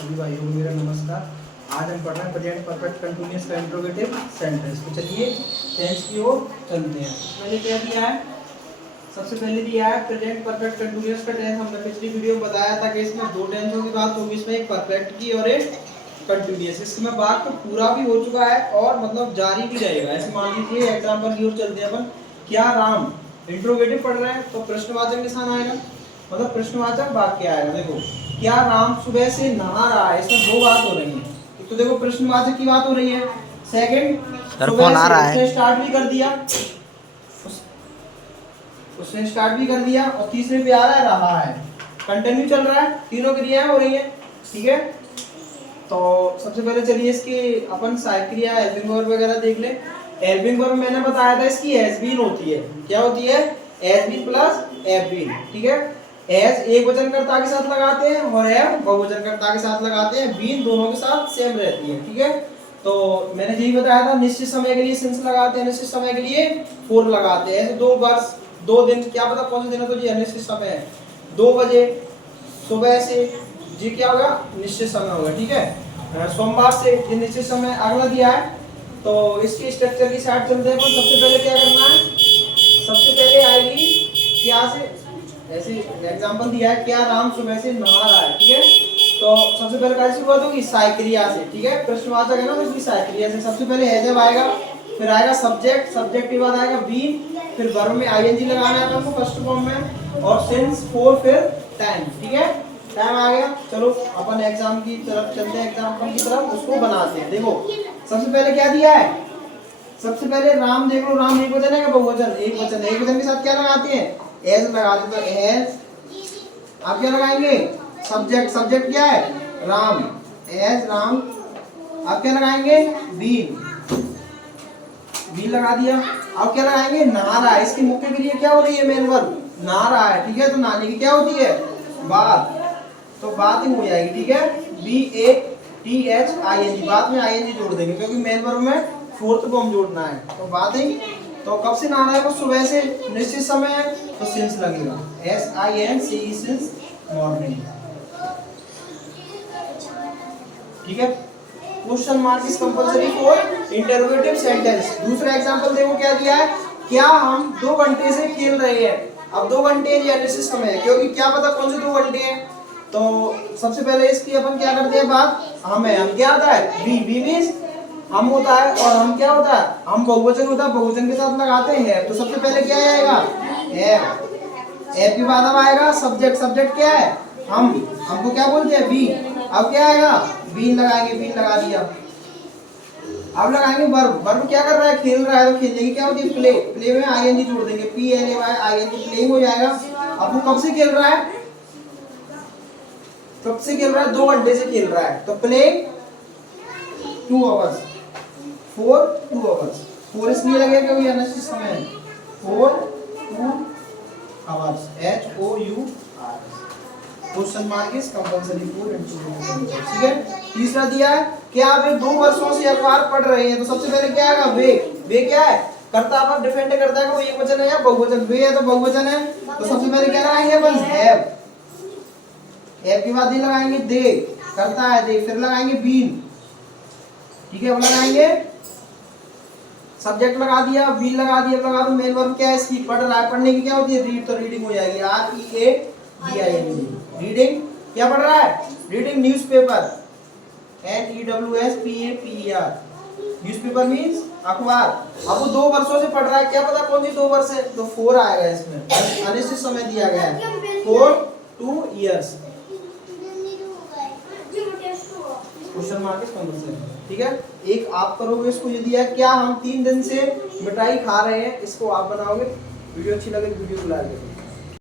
सभी भाइयों को मेरा नमस्कार। आज हम पढ़ रहे हैं प्रेजेंट परफेक्ट कंटिन्यूअस का इंट्रोगेटिव सेंटेंस। तो चलिए टेंस की ओर चलते हैं। मैंने क्या दिया है, सबसे पहले दिया है प्रेजेंट परफेक्ट कंटिन्यूअस का टेंस। हमने पिछली वीडियो में बताया था कि इसमें दो टेंसों की बात होगी, इसमें एक परफेक्ट की और एक कंटिन्यूअस। इसमें बात तो पूरा भी हो चुका है और मतलब जारी भी रहेगा। ऐसे मान लीजिए एग्जाम्पल की ओर चलते हैं अपन। क्या राम, इंट्रोगेटिव पढ़ रहे हैं तो प्रश्नवाचक निशान आएगा, मतलब प्रश्नवाचक वाक्य आएगा। देखो, क्या राम सुबह से नहा रहा है, इसमें दो बात हो रही है। एक तो देखो प्रश्नवाचक की बात हो रही है, सेकंड सुबह से उसने स्टार्ट भी कर दिया, उसने स्टार्ट भी कर दिया, और तीसरे पे आ रहा है, कंटिन्यू चल रहा है, तीनों क्रियाएं हो रही है। ठीक है, तो सबसे पहले चलिए इसकी अपन सहायक क्रिया हेल्पिंग वर्ब वगैरह देख ले। हेल्पिंग वर्ब मैंने बताया था इसकी हैज बीन होती है। क्या होती है? Has been plus have been. ठीक है, एज एक वचनकर्ता के साथ लगाते हैं और हैव बहुवचनकर्ता के साथ लगाते हैं। बीन दोनों के साथ सेम रहती है। ठीक है, तो मैंने यही बताया था, निश्चित समय के लिए सिंस लगाते हैं, निश्चित समय के लिए फॉर लगाते हैं। ऐसे 2 वर्ष 2 दिन, क्या पता कौन सा दिन है, तो जी अनिश्चित समय है। 2 बजे सुबह से, जी क्या होगा? निश्चित समय होगा। ठीक है, सोमवार से, ये निश्चित समय अगला दिया है। तो इसके स्ट्रक्चर की साइड चलते हैं। सबसे पहले क्या करना है, सबसे पहले आएगी क्या से, ऐसे एग्जांपल दिया है, क्या राम सुबह से नहा रहा है। ठीक है, तो सबसे पहले कैसे शुरुआत होगी? साइक्रिया से। ठीक है, प्रश्नवाचक है ना, तो इसकी साइक्रिया से। सबसे पहले हैज आएगा, फिर आएगा सब्जेक्ट, सब्जेक्ट के बाद आएगा बीन, फिर वर्ब में आईएनजी लगाना है आपको फर्स्ट फॉर्म में, और सिंस, फॉर, फिर टाइम। ठीक है, टाइम आ गया। चलो अपन एग्जाम की तरफ चलते हैं, एग्जाम्पल की तरफ, उसको बनाते हैं। देखो सबसे पहले क्या दिया है, सबसे पहले राम देख लो। राम एक वचन है क्या बहुवचन? एक वचन। एक वचन के साथ क्या लगाते हैं? एज लगाते। तो एज आप क्या लगाएंगे? सब्जेक्ट। सब्जेक्ट क्या है? राम। एज राम आप क्या लगाएंगे? बीन। बीन लगा दिया। अब क्या लगाएंगे? नहा रहा है। इसकी मुख्य क्रिया क्या हो रही है? मेन वर्ब नहा रहा है। ठीक है, तो नहाने की क्या होती है? बात। तो बात ही हो जाएगी। ठीक है, B A T H I N G, बात में आईएनजी जोड़ देंगे क्योंकि मेन वर्ब में फोर्थ फॉर्म जोड़ना है। तो बात ही, तो कब से नहाना है? वो सुबह से, निश्चित समय है तो सिंस लगेगा, S I N C E, since morning. ठीक है, question mark is compulsory for interrogative sentence. दूसरा एग्जांपल देखो क्या दिया है, क्या हम 2 घंटे से खेल रहे हैं। अब 2 घंटे या निश्चित समय है, क्योंकि क्या पता कौन से 2 घंटे हैं। तो सबसे पहले इसकी अपन क्या करते हैं बात, हम है, हम क्या होता है? बी। बी मींस हम होता है, और हम क्या होता है? हम बहुवचन होता है, बहुवचन के साथ लगाते हैं। तो सबसे पहले क्या आएगा? हैव। हैव के बाद अब आएगा सब्जेक्ट। सब्जेक्ट क्या है? हम। हमको क्या बोलते हैं? बी। अब क्या आएगा? बीन लगाएंगे। बीन लगा दिया। अब लगाएंगे वर्ब। वर्ब क्या कर रहा है? खेल रहा है। तो खेलने की क्या होती है? प्ले। प्ले में आईएनजी जोड़ देंगे, P L A Y ING, playing हो जाएगा। अब वो कब से खेल रहा है? कब से खेल रहा है? 2 घंटे से खेल रहा है। तो प्ले 2 आवर्स, 2 आवर्स। 4 इसलिए लगेगा क्योंकि अनिश्चित समय है। 2 hours, H O U R. Question mark is compulsory for interrogative. ठीक है, तीसरा दिया है, क्या वे 2 वर्षों से अखबार पढ़ रहे हैं। तो सबसे पहले क्या आएगा? वे। वे क्या है? कर्ता पर डिपेंड करता है कि वो एक वचन है या बहुवचन। वे है तो बहुवचन है, तो सबसे पहले क्या लगाएंगे? बस हैव। हैव के बाद लगाएंगे दे, करता है दे, फिर लगाएंगे बीन। ठीक है, वो लगाएंगे सब्जेक्ट लगा दिया, बीन लगा दिया, लगा दो। मेन वर्ब क्या है इसकी? पढ़ रहा है। पढ़ने की क्या होती है? रीड। तो रीडिंग हो जाएगी, R E A D I N G. Reading क्या पढ़ रहा है? Reading newspaper, N E W S P A P E R. Newspaper means अखबार। अब वो 2 वर्षों से पढ़ रहा है, क्या पता कौन सी 2 वर्ष है? तो 4 आएगा इसमें, अनिश्चित समय दिया गया है। 4 2 years. Question mark is compulsory. ठीक है, एक आप करोगे इसको, ये दिया क्या हम 3 दिन से मिठाई खा रहे हैं, इसको आप बनाओगे। वीडियो अच्छी लगे तो वीडियो को लाइक करें।